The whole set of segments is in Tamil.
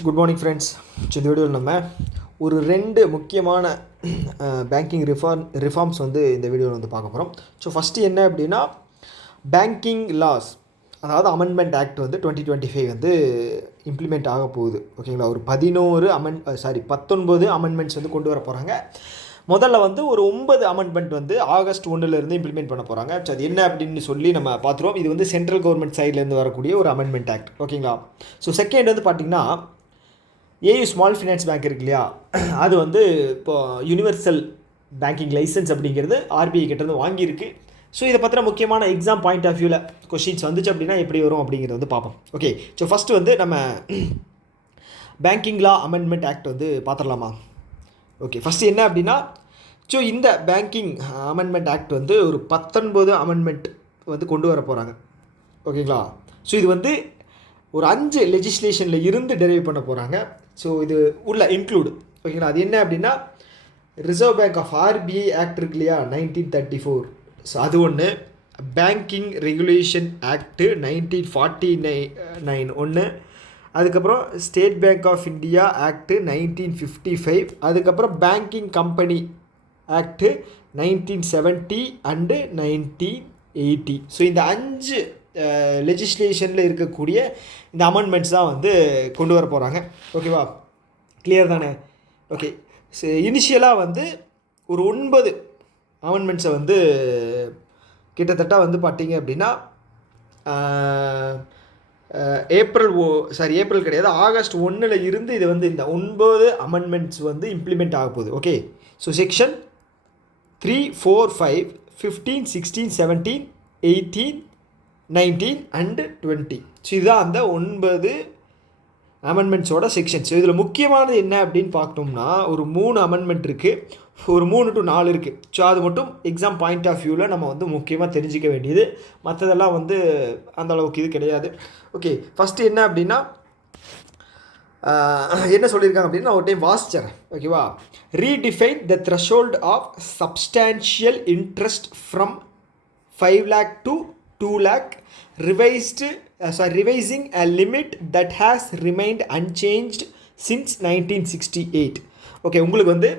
Good morning friends. இந்த வீடியோவில் நம்ம ஒரு 2 முக்கியமான பேங்கிங் ரிஃபார்ம்ஸ் வந்து இந்த வீடியோவில் வந்து பார்க்க போகிறோம். ஸோ ஃபஸ்ட்டு என்ன அப்படின்னா, பேங்கிங் லாஸ், அதாவது அமெண்ட்மெண்ட் ஆக்ட் வந்து 2025 வந்து இம்ப்ளிமெண்ட் ஆக போகுது. ஓகேங்களா, ஒரு 19 அமெண்ட்மெண்ட்ஸ் வந்து கொண்டு வர போகிறாங்க. முதல்ல வந்து ஒரு 9 அமெண்ட்மெண்ட் வந்து ஆகஸ்ட் 1 இம்ப்ளிமெண்ட் பண்ண போகிறாங்க. ஸோ அது என்ன அப்படின்னு சொல்லி நம்ம பார்த்துருவோம். இது வந்து சென்ட்ரல் கவர்மெண்ட் சைட்லேருந்து வரக்கூடிய ஒரு அமெண்ட்மெண்ட் ஆக்ட். ஓகேங்களா. ஸோ செகண்ட் வந்து பார்த்திங்கன்னா, ஏயு ஸ்மால் ஃபினான்ஸ் பேங்க் இருக்கு இல்லையா, அது வந்து இப்போ யூனிவர்சல் பேங்கிங் லைசன்ஸ் அப்படிங்கிறது ஆர்பிஐ கிட்டேருந்து வாங்கியிருக்கு. ஸோ இதை பற்றின முக்கியமான எக்ஸாம் பாயிண்ட் ஆஃப் வியூவில் கொஷின்ஸ் வந்துச்சு அப்படின்னா எப்படி வரும் அப்படிங்கிறத வந்து பார்ப்போம். ஓகே, ஸோ ஃபஸ்ட்டு வந்து நம்ம பேங்கிங் லா அமெண்ட்மெண்ட் ஆக்ட் வந்து பார்த்துடலாமா? ஓகே, ஃபஸ்ட்டு என்ன அப்படின்னா, ஸோ இந்த பேங்கிங் அமெண்ட்மெண்ட் ஆக்ட் வந்து ஒரு 19 அமெண்ட்மெண்ட் வந்து கொண்டு வர போகிறாங்க. ஓகேங்களா. ஸோ இது வந்து ஒரு 5 லெஜிஸ்லேஷனில் இருந்து டெரைவ் பண்ண போகிறாங்க. ஸோ இது உள்ள இன்க்ளூடு. ஓகேங்களா. அது என்ன அப்படின்னா, reserve bank of RBI act இருக்கு இல்லையா, 1934. ஸோ அது ஒன்று. பேங்கிங் ரெகுலேஷன் ஆக்டு 1949 ஒன்று. அதுக்கப்புறம் state bank of India act 1955. அதுக்கப்புறம் banking company act 1970 and 1980. So இந்த 5 லெஜிஸ்லேஷனில் இருக்கக்கூடிய இந்த அமெண்ட்மெண்ட்ஸ் தான் வந்து கொண்டு வர போகிறாங்க. ஓகேவா, கிளியர் தானே? ஓகே, இனிஷியலாக வந்து ஒரு 9 அமெண்ட்மெண்ட்ஸை வந்து கிட்டத்தட்ட வந்து பார்த்தீங்க அப்படின்னா ஏப்ரல் கிடையாது, ஆகஸ்ட் 1 இருந்து இது வந்து இந்த 9 அமெண்ட்மெண்ட்ஸ் வந்து இம்ப்ளிமெண்ட் ஆக போகுது. Okay, so section 3, 4, 5, 15, 16, 17, 18, 19 and 20. So இதுதான் அந்த 9 அமெண்ட்மெண்ட்ஸோட செக்ஷன்ஸ். ஸோ இதில் முக்கியமானது என்ன அப்படின்னு பார்க்கணும்னா, ஒரு 3 அமெண்ட்மெண்ட் இருக்குது, ஒரு 3 to 4 இருக்குது. ஸோ அது மட்டும் எக்ஸாம் பாயிண்ட் ஆஃப் வியூவில் நம்ம வந்து முக்கியமாக தெரிஞ்சிக்க வேண்டியது. மற்றதெல்லாம் வந்து அந்தளவுக்கு இது கிடையாது. ஓகே, ஃபஸ்ட்டு என்ன அப்படின்னா, என்ன சொல்லியிருக்காங்க அப்படின்னு நான் ஒரு டைம் வாசித்தேன். ஓகேவா. Redefine the threshold of substantial interest from 5 lakh to 2 lakh, revising a limit that has remained unchanged since 1968. Okay, உங்களுக்கு வந்து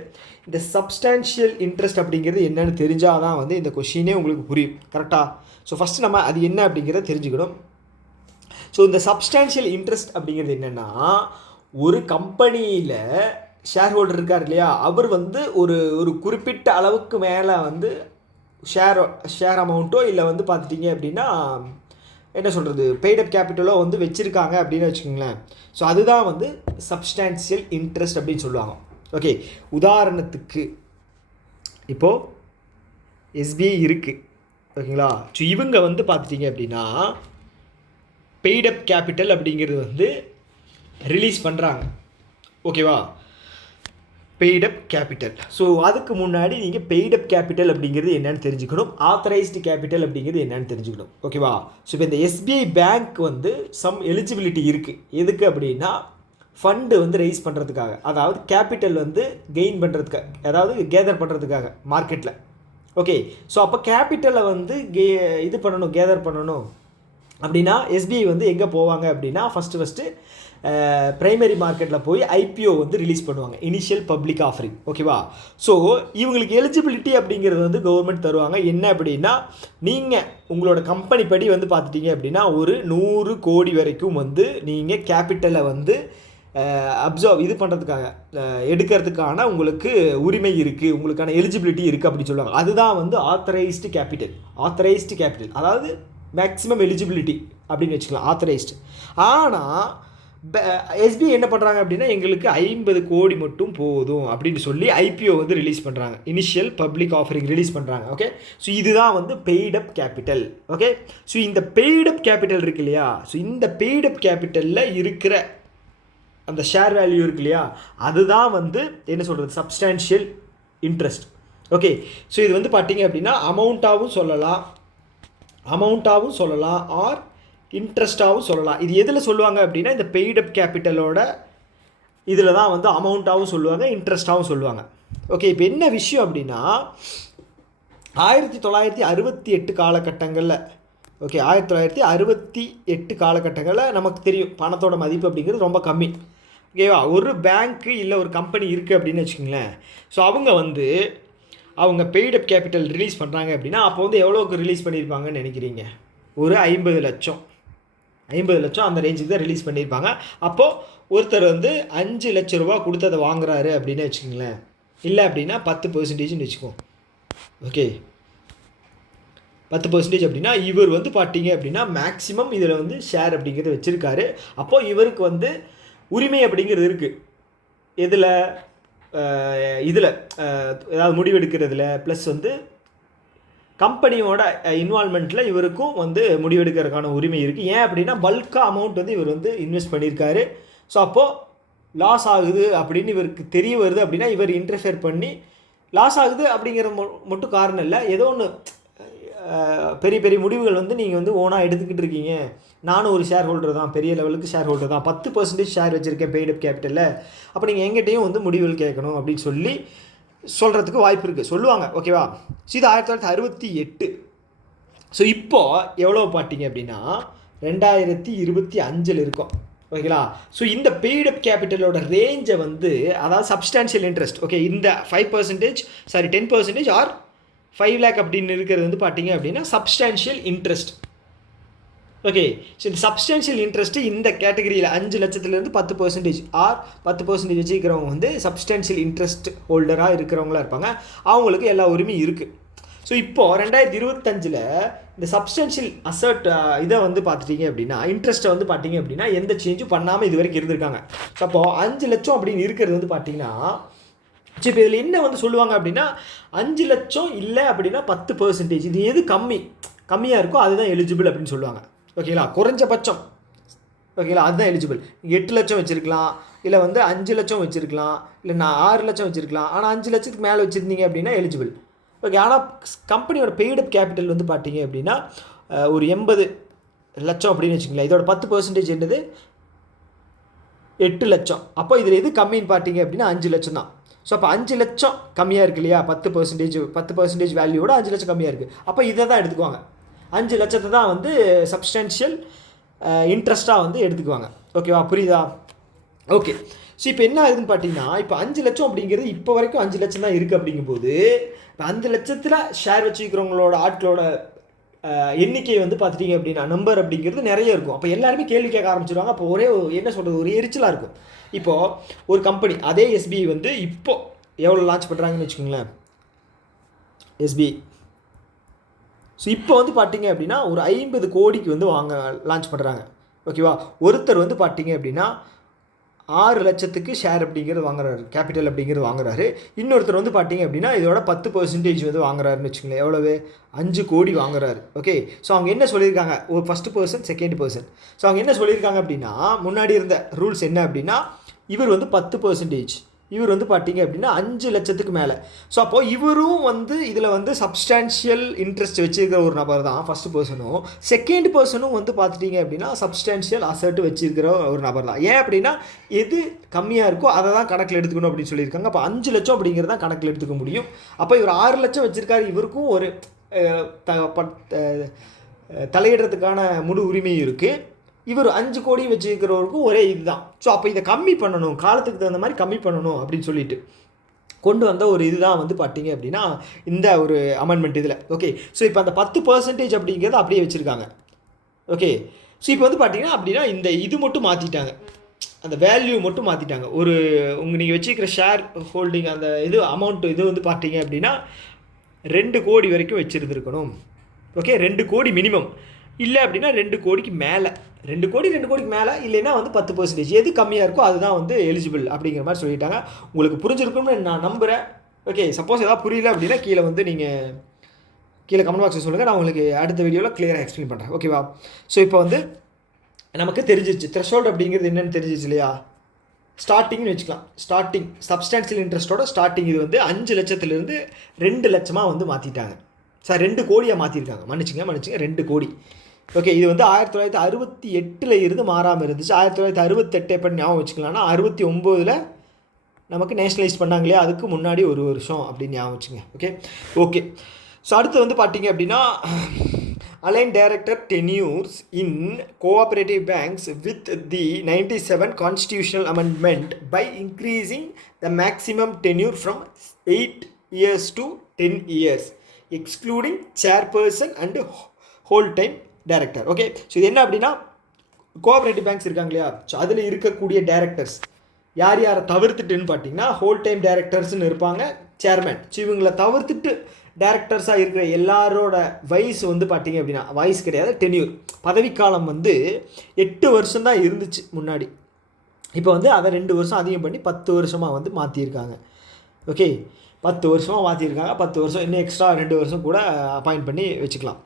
இந்த சப்ஸ்டான்ஷியல் இன்ட்ரெஸ்ட் அப்படிங்கிறது என்னென்னு தெரிஞ்சால் தான் வந்து இந்த கொஷினே உங்களுக்கு புரியும். கரெக்டாக? ஸோ ஃபஸ்ட்டு நம்ம அது என்ன அப்படிங்கிறத தெரிஞ்சுக்கணும். ஸோ இந்த சப்ஸ்டான்ஷியல் இன்ட்ரெஸ்ட் அப்படிங்கிறது என்னென்னா, ஒரு கம்பெனியில் ஷேர் ஹோல்டர் இருக்கார் இல்லையா, அவர் வந்து ஒரு குறிப்பிட்ட அளவுக்கு மேலே வந்து ஷேர் அமௌண்ட்டோ இல்லை வந்து பார்த்துட்டிங்க அப்படின்னா என்ன சொல்கிறது, பெய்டப் கேபிட்டலோ வந்து வச்சுருக்காங்க அப்படின்னு வச்சுக்கோங்களேன். ஸோ அதுதான் வந்து சப்ஸ்டான்ஷியல் இன்ட்ரெஸ்ட் அப்படின்னு சொல்லுவாங்க. ஓகே, உதாரணத்துக்கு இப்போது எஸ்பிஐ இருக்குது. ஓகேங்களா. ஸோ இவங்க வந்து பார்த்துட்டிங்க அப்படின்னா பெய்டப் கேபிட்டல் அப்படிங்கிறது வந்து ரிலீஸ் பண்ணுறாங்க. ஓகேவா, பெய்டப் கேபிட்டல். ஸோ அதுக்கு முன்னாடி நீங்கள் பெய்டப் கேபிட்டல் அப்படிங்கிறது என்னென்னு தெரிஞ்சுக்கணும், ஆத்தரைஸ்டு கேபிட்டல் அப்படிங்கிறது என்னென்னு தெரிஞ்சுக்கணும். ஓகேவா. ஸோ இப்போ இந்த எஸ்பிஐ பேங்க் வந்து சம் எலிஜிபிலிட்டி இருக்குது. எதுக்கு அப்படின்னா, ஃபண்டு வந்து ரைஸ் பண்ணுறதுக்காக, அதாவது கேபிட்டல் வந்து கெயின் பண்ணுறதுக்காக, அதாவது கேதர் பண்ணுறதுக்காக மார்க்கெட்டில். ஓகே, ஸோ அப்போ கேபிட்டலை வந்து கேதர் பண்ணணும் அப்படின்னா எஸ்பிஐ வந்து எங்கே போவாங்க அப்படின்னா, ஃபஸ்ட்டு ப்ரைமரி மார்க்கெட்டில் போய் ஐபிஓ வந்து ரிலீஸ் பண்ணுவாங்க, இனிஷியல் பப்ளிக் ஆஃபரிங். ஓகேவா. ஸோ இவங்களுக்கு எலிஜிபிலிட்டி அப்படிங்கிறது வந்து கவர்மெண்ட் தருவாங்க. என்ன அப்படின்னா, நீங்கள் உங்களோட கம்பெனி படி வந்து பார்த்துட்டிங்க அப்படின்னா ஒரு 100 கோடி வரைக்கும் வந்து நீங்கள் கேபிட்டலை வந்து இது பண்ணுறதுக்காக எடுக்கிறதுக்கான உங்களுக்கு உரிமை இருக்குது, உங்களுக்கான எலிஜிபிலிட்டி இருக்குது அப்படின்னு சொல்லுவாங்க. அதுதான் வந்து ஆத்தரைஸ்டு கேபிட்டல், அதாவது மேக்ஸிமம் எலிஜிபிலிட்டி அப்படின்னு வச்சுக்கலாம், ஆத்தரைஸ்டு. ஆனால் எஸ்பிஐ என்ன பண்ணுறாங்க அப்படின்னா, எங்களுக்கு 50 கோடி மட்டும் போதும் அப்படின்னு சொல்லி ஐபிஓ வந்து ரிலீஸ் பண்ணுறாங்க, இனிஷியல் பப்ளிக் ஆஃபரிங் ரிலீஸ் பண்ணுறாங்க. ஓகே, ஸோ இதுதான் வந்து பெய்டப் கேபிட்டல். ஓகே, ஸோ இந்த பெய்டப் கேபிட்டல் இருக்கு இல்லையா, ஸோ இந்த பெய்டப் கேபிட்டலில் இருக்கிற அந்த ஷேர் வேல்யூ இருக்கு இல்லையா, அதுதான் வந்து என்ன சொல்கிறது, சப்ஸ்டான்ஷியல் இன்ட்ரெஸ்ட். ஓகே, ஸோ இது வந்து பார்த்தீங்க அப்படின்னா அமௌண்ட்டாகவும் சொல்லலாம் ஆர் இன்ட்ரெஸ்ட்டாகவும் சொல்லலாம். இது எதில் சொல்லுவாங்க அப்படின்னா, இந்த பெய்டப் கேபிட்டலோட இதில் தான் வந்து அமௌண்ட்டாகவும் சொல்லுவாங்க, இன்ட்ரெஸ்ட்டாகவும் சொல்லுவாங்க. ஓகே, இப்போ என்ன விஷயம் அப்படின்னா, 1968 காலகட்டங்களில், ஓகே 1968 காலகட்டங்களில் நமக்கு தெரியும் பணத்தோட மதிப்பு அப்படிங்கிறது ரொம்ப கம்மி. ஓகேவா. ஒரு பேங்க்கு இல்லை ஒரு கம்பெனி இருக்குது அப்படின்னு வச்சுக்கோங்களேன். ஸோ அவங்க பெய்டப் கேபிட்டல் ரிலீஸ் பண்ணுறாங்க அப்படின்னா அப்போ வந்து எவ்வளோக்கு ரிலீஸ் பண்ணியிருப்பாங்கன்னு நினைக்கிறீங்க? ஒரு 50 லட்சம் அந்த ரேஞ்சுக்கு தான் ரிலீஸ் பண்ணியிருப்பாங்க. அப்போது ஒருத்தர் வந்து 5 லட்ச ரூபா கொடுத்து அதை வாங்குறாரு அப்படின்னு வச்சுக்கோங்களேன். இல்லை அப்படின்னா 10%ன்னு வச்சுக்கோம். ஓகே, 10% அப்படின்னா இவர் வந்து பார்த்தீங்க அப்படின்னா மேக்ஸிமம் இதில் வந்து ஷேர் அப்படிங்கிறது வச்சுருக்காரு. அப்போது இவருக்கு வந்து உரிமை அப்படிங்கிறது இருக்குது. இதில் ஏதாவது முடிவெடுக்கிறதுல ப்ளஸ் வந்து கம்பெனியோட இன்வால்மெண்ட்டில் இவருக்கும் வந்து முடிவெடுக்கிறதுக்கான உரிமை இருக்குது. ஏன் அப்படின்னா பல்காக அமௌண்ட் வந்து இவர் வந்து இன்வெஸ்ட் பண்ணியிருக்காரு. ஸோ அப்போது லாஸ் ஆகுது அப்படின்னு இவருக்கு தெரிய வருது அப்படின்னா இவர் இன்டர்ஃபியர் பண்ணி லாஸ் ஆகுது அப்படிங்கிற மட்டும் காரணம் இல்லை, ஏதோ ஒன்று பெரிய பெரிய முடிவுகள் வந்து நீங்கள் வந்து ஓனாக எடுத்துக்கிட்டு இருக்கீங்க. நானும் ஒரு ஷேர் ஹோல்டர் தான், பெரிய லெவலுக்கு ஷேர் ஹோல்டர் தான், 10% ஷேர் வச்சுருக்கேன் பெய்டப் கேபிட்டலில், அப்போ நீங்கள் எங்கிட்டையும் வந்து முடிவுகள் கேட்கணும் அப்படின்னு சொல்லி சொல்கிறதுக்கு வாய்ப்பு இருக்குது, சொல்லுவாங்க. ஓகேவா. ஸோ இது 1968. ஸோ இப்போது எவ்வளோ பார்த்தீங்க அப்படின்னா 2025 இருக்கும். ஓகேங்களா. ஸோ இந்த பெய்டப் கேபிட்டலோட ரேஞ்சை வந்து அதாவது சப்ஸ்டான்ஷியல் இன்ட்ரெஸ்ட், ஓகே, இந்த 10% ஆர் 5 lakh அப்படின்னு இருக்கிறது வந்து பார்த்தீங்க அப்படின்னா சப்ஸ்டான்ஷியல் இன்ட்ரெஸ்ட். ஓகே. ஸோ இந்த சப்ஸ்டான்ஷியல் இன்ட்ரெஸ்ட்டு இந்த கேட்டகரியில் 5 லட்சத்துலேருந்து 10% ஆர் 10% வச்சுக்கிறவங்க வந்து சப்ஸ்டான்ஷியல் இன்ட்ரெஸ்ட் ஹோல்டராக இருக்கிறவங்களா இருப்பாங்க. அவங்களுக்கு எல்லா உரிமையும் இருக்குது. ஸோ இப்போது 2025 இந்த சப்ஸ்டான்ஷியல் அசர்ட் இதை வந்து பார்த்துட்டிங்க அப்படின்னா இன்ட்ரெஸ்ட்டை வந்து பார்த்தீங்க அப்படின்னா எந்த சேஞ்சும் பண்ணாமல் இது வரைக்கும் இருந்திருக்காங்க. ஸோ அப்போது 5 லட்சம் அப்படின்னு இருக்கிறது வந்து பார்த்தீங்கன்னா ஸோ இப்போ இதில் என்ன வந்து சொல்லுவாங்க அப்படின்னா 5 லட்சம் இல்லை அப்படின்னா 10%, இது எது கம்மியாக இருக்கோ அதுதான் எலிஜிபிள் அப்படின்னு சொல்லுவாங்க. ஓகேங்களா. குறைஞ்சபட்சம், ஓகேங்களா, அதுதான் எலிஜிபிள். 8 லட்சம் வச்சுருக்கலாம், இல்லை வந்து 5 லட்சம் வச்சுருக்கலாம், இல்லை 6 லட்சம் வச்சுருக்கலாம். ஆனால் 5 லட்சத்துக்கு மேலே வச்சுருந்தீங்க அப்படின்னா எலிஜிபிள். ஓகே. ஆனால் கம்பெனியோட பெய்டப் கேபிட்டல் வந்து பார்த்தீங்க அப்படின்னா ஒரு 80 லட்சம் அப்படின்னு வச்சுக்கோங்களேன். இதோட 10% என்னது 8 லட்சம். அப்போ இதில் எது கம்மின்னு பார்த்தீங்க அப்படின்னா 5 லட்சம் தான். ஸோ அப்போ 5 லட்சம் கம்மியாக இருக்குது இல்லையா, 10% வேல்யூவோட 5 லட்சம் கம்மியாக இருக்குது. அப்போ இதை தான் எடுத்துக்குவாங்க. 5 லட்சத்தை தான் வந்து சப்ஸ்டான்ஷியல் இன்ட்ரெஸ்ட்டாக வந்து எடுத்துக்குவாங்க. ஓகேவா, புரியுதா? ஓகே. ஸோ இப்போ என்ன ஆகுதுன்னு பார்த்தீங்கன்னா இப்போ 5 லட்சம் அப்படிங்கிறது இப்போ வரைக்கும் 5 லட்சம் தான் இருக்குது. அப்படிங்கும்போது இப்போ 5 லட்சத்தில் ஷேர் வச்சுக்கிறவங்களோட ஆட்களோட எண்ணிக்கை வந்து பார்த்துட்டிங்க அப்படின்னா நம்பர் அப்படிங்கிறது நிறைய இருக்கும். அப்போ எல்லாருமே கேள்வி கேட்க ஆரம்பிச்சிடுவாங்க. அப்போ என்ன சொல்கிறது, ஒரு எரிச்சலாக இருக்கும். இப்போது ஒரு கம்பெனி அதே எஸ்பிஐ வந்து இப்போது எவ்வளோ லான்ச் பண்ணுறாங்கன்னு வச்சுக்கோங்களேன், எஸ்பிஐ. ஸோ இப்போ வந்து பார்த்தீங்க அப்படின்னா ஒரு 50 கோடிக்கு வந்து லான்ச் பண்ணுறாங்க. ஓகேவா. ஒருத்தர் வந்து பார்த்தீங்க அப்படின்னா 6 லட்சத்துக்கு ஷேர் அப்படிங்கிறது வாங்குறாரு, கேபிட்டல் அப்படிங்கிறது வாங்குறாரு. இன்னொருத்தர் வந்து பார்த்தீங்க அப்படின்னா இதோட 10% வந்து வாங்குறாருன்னு வச்சுக்கோங்களேன். எவ்வளவு, 5 கோடி வாங்குறாரு. ஓகே. ஸோ அவங்க என்ன சொல்லியிருக்காங்க, ஒரு first person, second person. So அவங்க என்ன சொல்லியிருக்காங்க அப்படின்னா முன்னாடி இருந்த ரூல்ஸ் என்ன அப்படின்னா இவர் வந்து 10%, இவர் வந்து பார்த்தீங்க அப்படின்னா 5 லட்சத்துக்கு மேலே. ஸோ அப்போது இவரும் வந்து இதில் வந்து சப்ஸ்டான்ஷியல் இன்ட்ரெஸ்ட் வச்சுருக்கிற ஒரு நபர் தான் ஃபஸ்ட்டு பர்சனும். செகண்ட் பர்சனும் வந்து பார்த்துட்டிங்க அப்படின்னா சப்ஸ்டான்ஷியல் அசர்ட் வச்சுருக்கிற ஒரு நபர் தான். ஏன் அப்படின்னா எது கம்மியாக இருக்கோ அதை தான் கணக்கில் எடுத்துக்கணும் அப்படின்னு சொல்லியிருக்காங்க. அப்போ 5 லட்சம் அப்படிங்கிறது தான் கணக்கில் எடுத்துக்க முடியும். அப்போ இவர் 6 லட்சம் வச்சுருக்காரு, இவருக்கும் ஒரு தலையிடுறதுக்கான முழு உரிமை இருக்குது. இவர் 5 கோடி வச்சுருக்கிறவருக்கும் ஒரே இதுதான். ஸோ அப்போ இதை கம்மி பண்ணணும், காலத்துக்கு தகுந்த மாதிரி கம்மி பண்ணணும் அப்படின்னு சொல்லிட்டு கொண்டு வந்த ஒரு இதுதான் வந்து பார்த்தீங்க அப்படின்னா இந்த ஒரு அமெண்ட்மெண்ட் இதில். ஓகே. ஸோ இப்போ அந்த 10% அப்படிங்கிறது அப்படியே வச்சுருக்காங்க. ஓகே. ஸோ இப்போ வந்து பார்த்தீங்கன்னா அப்படின்னா இந்த இது மட்டும் மாற்றிட்டாங்க, அந்த வேல்யூ மட்டும் மாற்றிட்டாங்க. நீங்கள் வச்சுருக்கிற ஷேர் ஹோல்டிங் அந்த இது அமௌண்ட்டு இது வந்து பார்த்தீங்க அப்படின்னா 2 கோடி வரைக்கும் வச்சுருந்துருக்கணும். ஓகே. 2 கோடி மினிமம், இல்லை அப்படின்னா 2 கோடிக்கு மேலே, 2 கோடிக்கு மேலே, இல்லைன்னா வந்து 10%. எது கம்மியாக இருக்கோ அதுதான் வந்து எலிஜிபிள் அப்படிங்கிற மாதிரி சொல்லிட்டாங்க. உங்களுக்கு புரிஞ்சிருக்கும்னு நான் நம்புகிறேன். ஓகே. சப்போஸ் எதாவது புரியல அப்படின்னா கீழே கமெண்ட் பாக்ஸில் சொல்லுங்கள், நான் உங்களுக்கு அடுத்த வீடியோவில் கிளியராக எக்ஸ்பிளைன் பண்ணுறேன். ஓகேவா. ஸோ இப்போ வந்து நமக்கு தெரிஞ்சிச்சு த்ரெஷோல்டு அப்படிங்கிறது என்னென்னு தெரிஞ்சிச்சு இல்லையா. ஸ்டார்டிங்னு வச்சுக்கலாம், ஸ்டார்டிங் சப்ஸ்டான்ஷியல் இன்ட்ரெஸ்ட்டோட ஸ்டார்டிங் இது வந்து 5 லட்சத்துலேருந்து 2 லட்சமாக வந்து மாற்றிட்டாங்க. சார் 2 கோடியாக மாற்றிருக்காங்க, மன்னிச்சுங்க 2 கோடி. ஓகே. இது வந்து 1968 இருந்து மாறாமல் இருந்துச்சு. 1968 எப்படி ஞாபகம் வச்சுக்கலாம்னா 69 நமக்கு நேஷ்னலைஸ் பண்ணாங்க இல்லையா, அதுக்கு முன்னாடி ஒரு வருஷம் அப்படின்னு ஞாபகம் வச்சுங்க. ஓகே. ஸோ அடுத்து வந்து பார்த்தீங்க அப்படின்னா align director tenures in cooperative banks with the 97 constitutional amendment by increasing the maximum tenure from 8 years to 10 years excluding chairperson and whole time director. Okay, so இது என்ன அப்படின்னா, கோஆப்ரேட்டிவ் பேங்க்ஸ் இருக்காங்க இல்லையா, ஸோ அதில் இருக்கக்கூடிய டைரக்டர்ஸ் யார் யாரை தவிர்த்துட்டுன்னு பார்த்தீங்கன்னா ஹோல் டைம் டைரக்டர்ஸ்னு இருப்பாங்க, சேர்மேன். ஸோ இவங்களை தவிர்த்துட்டு டைரக்டர்ஸாக இருக்கிற எல்லாரோட வயசு வந்து பார்த்தீங்க அப்படின்னா, வயசு கிடையாது, டென்யூர், பதவிக்காலம் வந்து 8 வருஷம் தான் இருந்துச்சு முன்னாடி. இப்போ வந்து அதை 2 வருஷம் அதிகம் பண்ணி 10 வருஷமாக வந்து மாற்றியிருக்காங்க. ஓகே, 10 வருஷமாக மாற்றிருக்காங்க. 10 வருஷம் இன்னும் எக்ஸ்ட்ரா 2 வருஷம் கூட அப்பாயிண்ட் பண்ணி வச்சுக்கலாம்.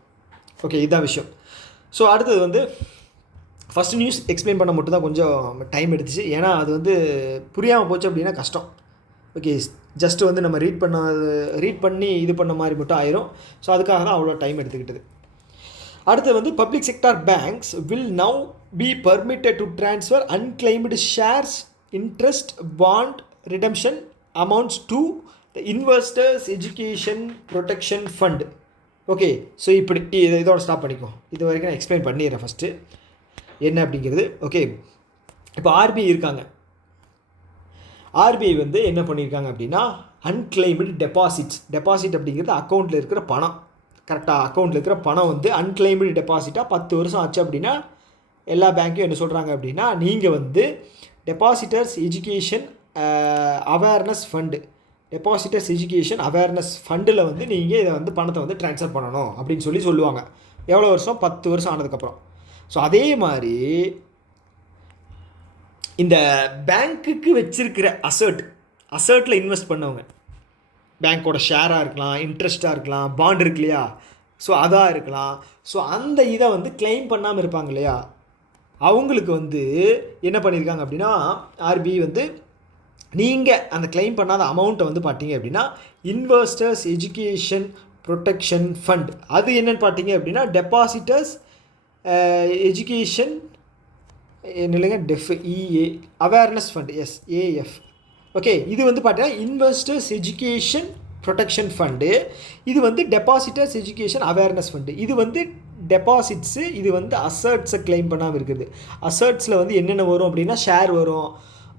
ஓகே, இதுதான் விஷயம். ஸோ அடுத்தது வந்து ஃபஸ்ட்டு நியூஸ் எக்ஸ்பிளைன் பண்ண மட்டும் தான் கொஞ்சம் டைம் எடுத்துச்சு. ஏன்னா அது வந்து புரியாமல் போச்சு அப்படின்னா கஷ்டம். ஓகே, ஜஸ்ட்டு வந்து நம்ம ரீட் பண்ணி இது பண்ண மாதிரி மட்டும் ஆயிரும். ஸோ அதுக்காக தான் அவ்வளோ டைம் எடுத்துக்கிட்டது. அடுத்து வந்து public sector banks will now be permitted to transfer unclaimed shares interest bond redemption amounts to investors education protection fund. Okay, so இப்படி இதோட ஸ்டாப் பண்ணிக்கோ. இது வரைக்கும் நான் எக்ஸ்பிளைன் பண்ணிடுறேன் ஃபஸ்ட்டு என்ன அப்படிங்கிறது. ஓகே, இப்போ ஆர்பிஐ இருக்காங்க. ஆர்பிஐ வந்து என்ன பண்ணியிருக்காங்க அப்படின்னா, அன்கிளைம்டு டெபாசிட் அப்படிங்கிறது அக்கௌண்ட்டில் இருக்கிற பணம். கரெக்டாக, அக்கௌண்ட்டில் இருக்கிற பணம் வந்து அன்கிளைம்டு டெபாசிட்டாக 10 வருஷம் ஆச்சு அப்படின்னா எல்லா பேங்க்கும் என்ன சொல்கிறாங்க அப்படின்னா, நீங்கள் வந்து டெபாசிட்டர்ஸ் எஜுகேஷன் அவேர்னஸ் ஃபண்டில் வந்து நீங்கள் இதை வந்து பணத்தை வந்து ட்ரான்ஸ்ஃபர் பண்ணணும் அப்படின்னு சொல்லுவாங்க. எவ்வளோ வருஷம்? 10 வருஷம் ஆனதுக்கப்புறம். ஸோ அதே மாதிரி இந்த பேங்க்குக்கு வச்சிருக்கிற அசர்ட்டில் இன்வெஸ்ட் பண்ணவங்க, பேங்க்கோட ஷேராக இருக்கலாம், இன்ட்ரெஸ்ட்டாக இருக்கலாம், பாண்ட் இருக்கு இல்லையா, ஸோ அதாக இருக்கலாம். ஸோ அந்த இதை வந்து கிளைம் பண்ணாமல் இருப்பாங்க இல்லையா, அவங்களுக்கு வந்து என்ன பண்ணியிருக்காங்க அப்படின்னா, ஆர்பிஐ வந்து நீங்கள் அந்த கிளைம் பண்ணாத அமௌண்ட்டை வந்து பார்த்தீங்க அப்படின்னா இன்வெஸ்டர்ஸ் எஜுகேஷன் ப்ரொடெக்ஷன் ஃபண்ட், அது என்னென்னு பார்த்தீங்க அப்படின்னா டெபாசிட்டர்ஸ் எஜுகேஷன் இல்லைங்க அவேர்னஸ் ஃபண்ட், ஏஎஃப். ஓகே, இது வந்து பார்த்தீங்கன்னா இன்வெஸ்டர்ஸ் எஜுகேஷன் ப்ரொடெக்ஷன் ஃபண்டு, இது வந்து டெபாசிட்டர்ஸ் எஜுகேஷன் அவேர்னஸ் ஃபண்டு. இது வந்து டெபாசிட்ஸு, இது வந்து அசர்ட்ஸை கிளைம் பண்ணாமல் இருக்குது. அசர்ட்ஸில் வந்து என்னென்ன வரும் அப்படின்னா, ஷேர் வரும்,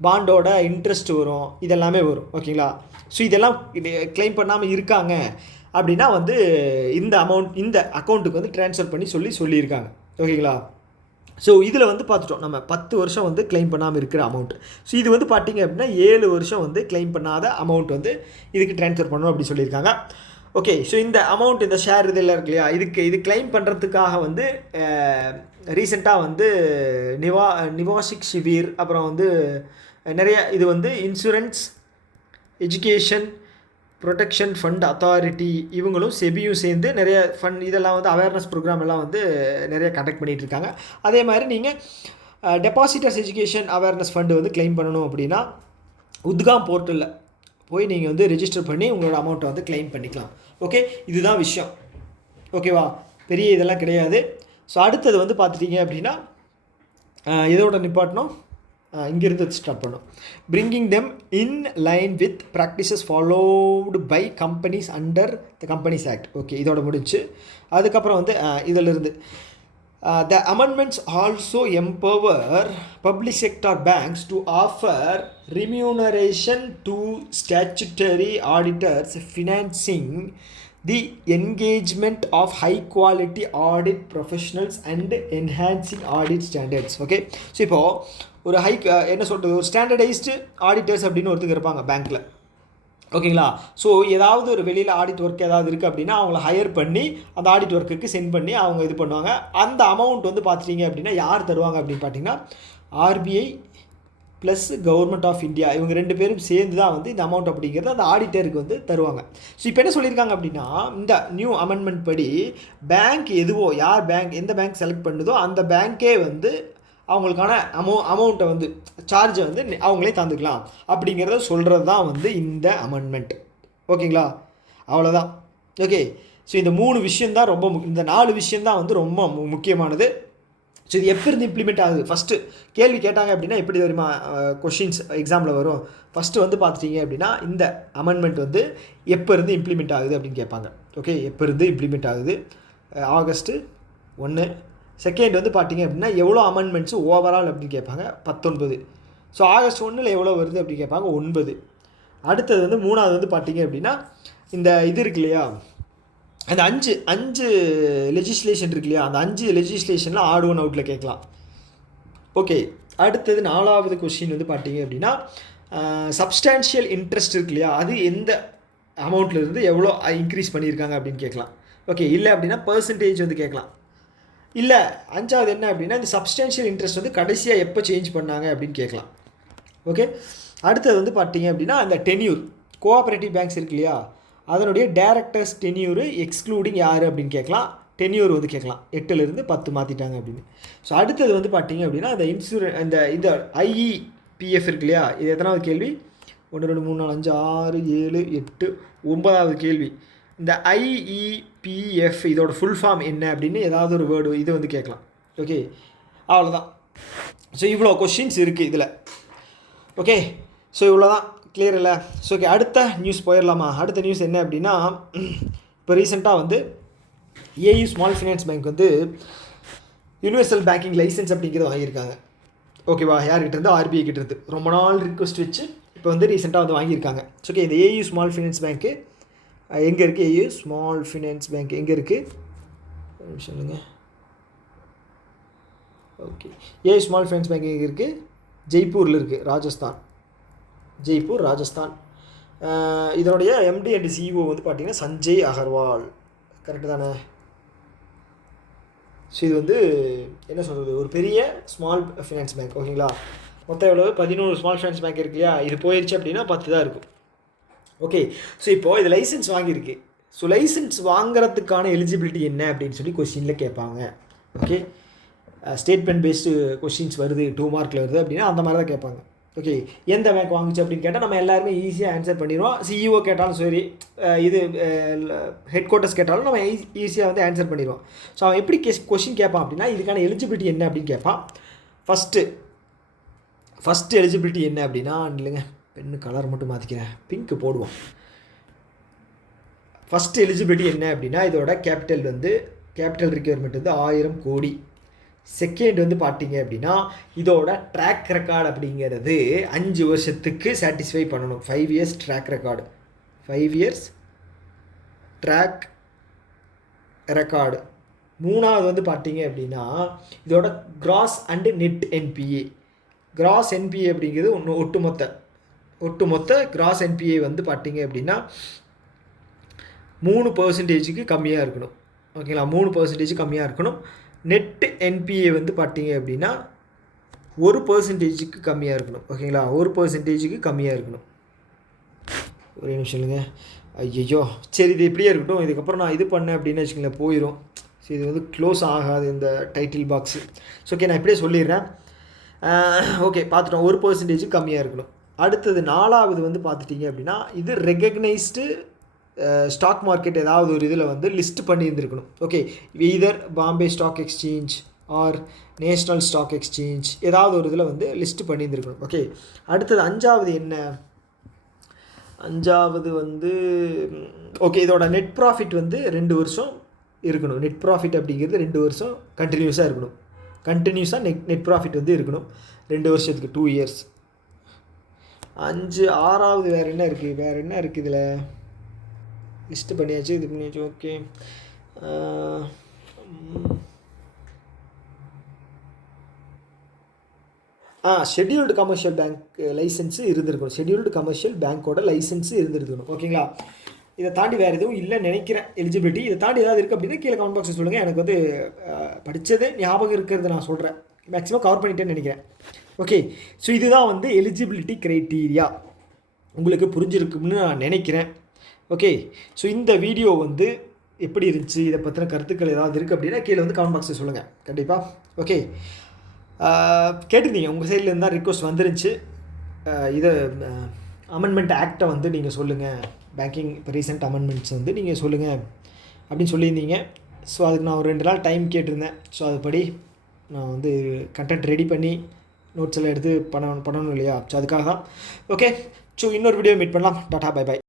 பாண்டோட இன்ட்ரெஸ்ட் வரும், இதெல்லாமே வரும். ஓகேங்களா, ஸோ இதெல்லாம் கிளைம் பண்ணாமல் இருக்காங்க அப்படின்னா வந்து இந்த அமௌண்ட் இந்த அக்கௌண்ட்டுக்கு வந்து ட்ரான்ஸ்ஃபர் பண்ணி சொல்லியிருக்காங்க. ஓகேங்களா, ஸோ இதில் வந்து பார்த்துட்டோம் நம்ம 10 வருஷம் வந்து கிளைம் பண்ணாமல் இருக்கிற அமௌண்ட். ஸோ இது வந்து பார்த்தீங்க அப்படின்னா 7 வருஷம் வந்து கிளைம் பண்ணாத அமௌண்ட் வந்து இதுக்கு ட்ரான்ஸ்ஃபர் பண்ணணும் அப்படி சொல்லியிருக்காங்க. ஓகே, ஸோ இந்த அமௌண்ட், இந்த ஷேர் இதெல்லாம் இருக்கு இல்லையா, இது கிளைம் பண்ணுறதுக்காக வந்து ரீசெண்டாக வந்து நிவாசிக் ஷிவீர், அப்புறம் வந்து நிறைய இது வந்து insurance education protection fund authority, இவங்களும் செபியும் சேர்ந்து நிறைய ஃபண்ட் இதெல்லாம் வந்து அவேர்னஸ் ப்ரோக்ராம் எல்லாம் வந்து நிறைய கண்டக்ட் பண்ணிகிட்டு இருக்காங்க. அதே மாதிரி நீங்கள் டெபாசிட்டர்ஸ் எஜுகேஷன் அவேர்னஸ் ஃபண்டு வந்து கிளைம் பண்ணணும் அப்படின்னா உத்காம் போர்ட்டலில் போய் நீங்கள் வந்து ரெஜிஸ்டர் பண்ணி உங்களோட அமௌண்ட்டை வந்து கிளைம் பண்ணிக்கலாம். ஓகே, இதுதான் விஷயம். ஓகேவா, பெரிய இதெல்லாம் கிடையாது. ஸோ அடுத்தது வந்து பார்த்துட்டிங்க அப்படின்னா இதோட நிப்பாட்டணும், இங்கிருந்து ஸ்டார்ட் பண்ணோம். Bringing them in line with practices followed by companies under the companies act. Okay, இதோட முடிஞ்சு. அதுக்கப்புறம் வந்து இதிலிருந்து the amendments also empower public sector banks to offer remuneration to statutory auditors financing the engagement of high quality audit professionals and enhancing audit standards. Okay, so இப்போது ஒரு என்ன சொல்கிறது, ஒரு ஸ்டாண்டர்டைஸ்டு ஆடிட்டர்ஸ் அப்படின்னு ஒருத்தங்க இருப்பாங்க பேங்க்கில். ஓகேங்களா, ஸோ ஏதாவது ஒரு வெளியில் ஆடிட் ஒர்க் ஏதாவது இருக்குது அப்படின்னா அவங்கள ஹையர் பண்ணி அந்த ஆடிட் ஒர்க்குக்கு சென்ட் பண்ணி அவங்க இது பண்ணுவாங்க. அந்த அமௌண்ட் வந்து பார்த்துட்டிங்க அப்படின்னா யார் தருவாங்க அப்படின்னு பார்த்தீங்கன்னா RBI plus government of India, இவங்க 2 பேரும் சேர்ந்து தான் வந்து இந்த அமௌண்ட் அப்படிங்கிறது அந்த ஆடிட்டருக்கு வந்து தருவாங்க. ஸோ இப்போ என்ன சொல்லியிருக்காங்க அப்படின்னா, இந்த நியூ அமெண்ட்மெண்ட் படி பேங்க் எதுவோ, எந்த பேங்க் செலக்ட் பண்ணுதோ அந்த பேங்க்கே வந்து அவங்களுக்கான அமௌண்ட்டை வந்து சார்ஜை வந்து அவங்களே தந்துக்கலாம் அப்படிங்கிறத சொல்கிறது தான் வந்து இந்த அமெண்ட்மெண்ட். ஓகேங்களா, அவ்வளோதான். ஓகே, ஸோ இந்த 3 விஷயந்தான் ரொம்ப இந்த 4 விஷயந்தான் வந்து ரொம்ப முக்கியமானது. ஸோ இது எப்போ இருந்து இம்ப்ளிமெண்ட் ஆகுது, ஃபஸ்ட்டு கேள்வி கேட்டாங்க அப்படின்னா எப்படி தெரியுமா கொஷின்ஸ் எக்ஸாமில் வரும். ஃபஸ்ட்டு வந்து பார்த்துட்டிங்க அப்படின்னா இந்த அமெண்ட்மெண்ட் வந்து எப்போ இருந்து இம்ப்ளிமெண்ட் ஆகுது அப்படின்னு கேட்பாங்க. ஓகே, எப்போ இருந்து இம்ப்ளிமெண்ட் ஆகுது, ஆகஸ்ட்டு ஒன்று. செகண்ட் வந்து பார்த்தீங்க அப்படின்னா எவ்வளோ அமெண்ட்மெண்ட்ஸு ஓவரால் அப்படின்னு கேட்பாங்க, 19. ஸோ ஆகஸ்ட் 1 எவ்வளோ வருது அப்படின்னு கேட்பாங்க, 9. அடுத்தது வந்து மூணாவது வந்து பார்த்தீங்க அப்படின்னா இந்த இது இருக்கு இல்லையா, அந்த அஞ்சு லெஜிஸ்லேஷன் இருக்கு இல்லையா, அந்த 5 லெஜிஸ்லேஷனில் ஆட் ஒன் அவுட்டில் கேட்கலாம். ஓகே, அடுத்தது 4வது கொஸ்டின் வந்து பார்த்தீங்க அப்படின்னா சப்ஸ்டான்ஷியல் இன்ட்ரெஸ்ட் இருக்கு இல்லையா, அது எந்த அமௌண்ட்லேருந்து எவ்வளோ இன்க்ரீஸ் பண்ணியிருக்காங்க அப்படின்னு கேட்கலாம். ஓகே, இல்லை அப்படின்னா பர்சன்டேஜ் வந்து கேட்கலாம். இல்லை 5வது என்ன அப்படின்னா இந்த சப்ஸ்டான்ஷியல் இன்ட்ரெஸ்ட் வந்து கடைசியாக எப்போ சேஞ்ச் பண்ணாங்க அப்படின்னு கேட்கலாம். ஓகே, அடுத்தது வந்து பார்த்தீங்க அப்படின்னா அந்த டென்யூர், கோஆப்ரேட்டிவ் பேங்க்ஸ் இருக்கு இல்லையா, அதனுடைய டேரக்டர்ஸ் டென்யூரு எக்ஸ்க்ளூடிங் யார் அப்படின்னு கேட்கலாம். டென்யூர் வந்து கேட்கலாம், 8லேருந்து 10 மாற்றிட்டாங்க அப்படின்னு. ஸோ அடுத்தது வந்து பார்த்தீங்க அப்படின்னா அந்த இந்த ஐஇபிஎஃப் இருக்கு இல்லையா, இது எத்தனாவது கேள்வி, 1 2 3 4 5 6 7 8 9வது கேள்வி. இந்த ஐஇபிஎஃப் இதோட ஃபுல் ஃபார்ம் என்ன அப்படின்னு ஏதாவது ஒரு வேர்டு இது வந்து கேட்கலாம். ஓகே, அவ்வளோதான். ஸோ இவ்வளோ கொஷின்ஸ் இருக்குது இதில். ஓகே, ஸோ இவ்வளோ தான், கிளியர் இல்லை? ஸோ ஓகே, அடுத்த நியூஸ் போயிடலாமா? அடுத்த நியூஸ் என்ன அப்படின்னா இப்போ ரீசெண்டாக வந்து ஏயு ஸ்மால் ஃபினான்ஸ் பேங்க் வந்து யூனிவர்சல் பேங்கிங் லைசன்ஸ் அப்படிங்கிறது வாங்கியிருக்காங்க. ஓகேவா, யார்கிட்டருந்து? ஆர்பிஐ கிட்டேருந்து. ரொம்ப நாள் ரிக்வெஸ்ட் வச்சு இப்போ வந்து ரீசெண்டாக வந்து வாங்கியிருக்காங்க. ஸோ ஓகே, இந்த ஏயு ஸ்மால் ஃபினான்ஸ் பேங்க்கு எங்கே இருக்குது? ஏயு ஸ்மால் ஃபினான்ஸ் பேங்க் எங்கே இருக்குது சொல்லுங்க. Okay, AU small finance bank எங்கே இருக்குது? ஜெய்ப்பூரில் இருக்குது, ராஜஸ்தான். ஜெய்ப்பூர், ராஜஸ்தான். இதனுடைய எம்டி அண்ட் சிஇஓ வந்து பார்த்திங்கன்னா சஞ்சய் அகர்வால். கரெக்டு தானே? ஸோ இது வந்து என்ன சொல்கிறது, ஒரு பெரிய ஸ்மால் ஃபினான்ஸ் பேங்க். ஓகேங்களா, மொத்தம் எவ்வளோ? 11 ஸ்மால் ஃபினான்ஸ் பேங்க் இருக்கு இல்லையா, இது போயிடுச்சு அப்படின்னா 10 தான் இருக்கும். ஓகே, ஸோ இப்போது இது லைசன்ஸ் வாங்கியிருக்கு. ஸோ லைசன்ஸ் வாங்குறதுக்கான எலிஜிபிலிட்டி என்ன அப்படின்னு சொல்லி கொஸ்டினில் கேட்பாங்க. ஓகே, ஸ்டேட்மெண்ட் பேஸ்டு கொஸ்டின்ஸ் வருது, 2 மார்க்கில் வருது அப்படின்னா அந்த மாதிரி தான் கேட்பாங்க. ஓகே, எந்த பேங்க் வாங்குச்சு அப்படின்னு கேட்டால் நம்ம எல்லாருமே ஈஸியாக ஆன்சர் பண்ணிடுவோம். சிஇஓ கேட்டாலும் சரி, இது ஹெட் குவார்ட்டர்ஸ் கேட்டாலும் நம்ம ஈஸியாக வந்து ஆன்சர் பண்ணிடுவோம். ஸோ அவன் எப்படி கொஸ்டின் கேட்பான் அப்படின்னா இதுக்கான எலிஜிபிலிட்டி என்ன அப்படின்னு கேட்பான். ஃபஸ்ட்டு எலிஜிபிலிட்டி என்ன அப்படின்னா, இல்லைங்க பெண்ணு கலர் மட்டும் மாற்றிக்கிறேன், பிங்க்கு போடுவோம். ஃபஸ்ட்டு எலிஜிபிலிட்டி என்ன அப்படின்னா இதோட கேபிட்டல் ரிக்யர்மெண்ட் வந்து 1000 கோடி. செகண்ட் வந்து பார்த்தீங்க அப்படின்னா இதோட ட்ராக் ரெக்கார்டு அப்படிங்கிறது 5 வருஷத்துக்கு சாட்டிஸ்ஃபை பண்ணணும். 5 years track record, 5 years track record. மூணாவது வந்து பார்த்தீங்க அப்படின்னா இதோட gross and net NPA. Gross NPA அப்படிங்கிறது ஒட்டுமொத்த கிராஸ் என்பிஏ வந்து பார்த்தீங்க அப்படின்னா 3% கம்மியாக இருக்கணும். ஓகேங்களா, 3% கம்மியாக இருக்கணும். நெட் என்பிஏ வந்து பார்த்தீங்க அப்படின்னா 1% கம்மியாக இருக்கணும். ஓகேங்களா, 1% கம்மியாக இருக்கணும். ஒரே நிமிஷம் இல்லைங்க, ஐயோ சரி இது இப்படியே இருக்கட்டும். இதுக்கப்புறம் நான் இது பண்ணேன் அப்படின்னு வச்சுக்கோங்களேன், போயிடும். ஸோ இது வந்து க்ளோஸ் ஆகாது இந்த டைட்டில் பாக்ஸு. ஸோ ஓகே, நான் இப்படியே சொல்லிடுறேன். ஓகே, பார்த்துட்டோம், 1% கம்மியாக இருக்கணும். அடுத்தது 4வது வந்து பார்த்துட்டிங்க அப்படின்னா இது ரெகக்னைஸ்டு ஸ்டாக் மார்க்கெட் ஏதாவது ஒரு இதில் வந்து லிஸ்ட் பண்ணியிருந்துருக்கணும். Okay, either Bombay stock exchange or national stock exchange ஏதாவது ஒரு இதில் வந்து லிஸ்ட் பண்ணியிருந்துருக்கணும். ஓகே, அடுத்தது 5வது என்ன? 5வது வந்து ஓகே, இதோட நெட் ப்ராஃபிட் வந்து 2 வருஷம் இருக்கணும். நெட் ப்ராஃபிட் அப்படிங்கிறது 2 வருஷம் கண்டினியூஸாக இருக்கணும். நெட் ப்ராஃபிட் வந்து இருக்கணும் 2 வருஷத்துக்கு, 2 இயர்ஸ். 6வது வேறு என்ன இருக்குது இதில்? லிஸ்ட்டு பண்ணியாச்சு, இது பண்ணியாச்சு. Okay, scheduled commercial bank licence இருந்திருக்கணும். ஷெட்யூல்டு கமர்ஷியல் பேங்க்கோட லைசன்ஸு இருந்திருக்கணும். ஓகேங்களா, இதை தாண்டி வேறு எதுவும் இல்லைன்னு நினைக்கிறேன் எலிஜிபிலிட்டி. இதை தாண்டி ஏதாவது இருக்குது அப்படின்னா கீழே கமெண்ட் பாக்ஸில் சொல்லுங்கள். எனக்கு வந்து படித்தது ஞாபகம் இருக்கிறது நான் சொல்கிறேன், மேக்ஸிமம் கவர் பண்ணிட்டேன்னு நினைக்கிறேன். ஓகே, ஸோ இதுதான் வந்து எலிஜிபிலிட்டி க்ரைட்டீரியா. உங்களுக்கு புரிஞ்சிருக்குன்னு நான் நினைக்கிறேன். ஓகே, ஸோ இந்த வீடியோ வந்து எப்படி இருந்துச்சு, இதை பற்றின கருத்துக்கள் ஏதாவது இருக்குது அப்படின்னா கீழே வந்து கமெண்ட் பாக்ஸில் சொல்லுங்கள் கண்டிப்பாக. ஓகே, கேட்டிருந்தீங்க, உங்கள் சைடில் இருந்தால் ரிக்வஸ்ட் வந்துருந்துச்சு. இதை அமெண்ட்மெண்ட் ஆக்டை வந்து நீங்கள் சொல்லுங்கள், பேங்கிங் இப்போ ரீசெண்ட் அமெண்ட்மெண்ட்ஸ் வந்து நீங்கள் சொல்லுங்கள் அப்படின்னு சொல்லியிருந்தீங்க. ஸோ அதுக்கு நான் ஒரு 2 நாள் டைம் கேட்டிருந்தேன். ஸோ அதுபடி நான் வந்து கண்டென்ட் ரெடி பண்ணி நோட்ஸ் எல்லாம் எடுத்து பண்ணணும் இல்லையா? ஸோ அதுக்காக தான். ஓகே, ஸோ இன்னொரு வீடியோ மீட் பண்ணலாம். Tata, bye bye.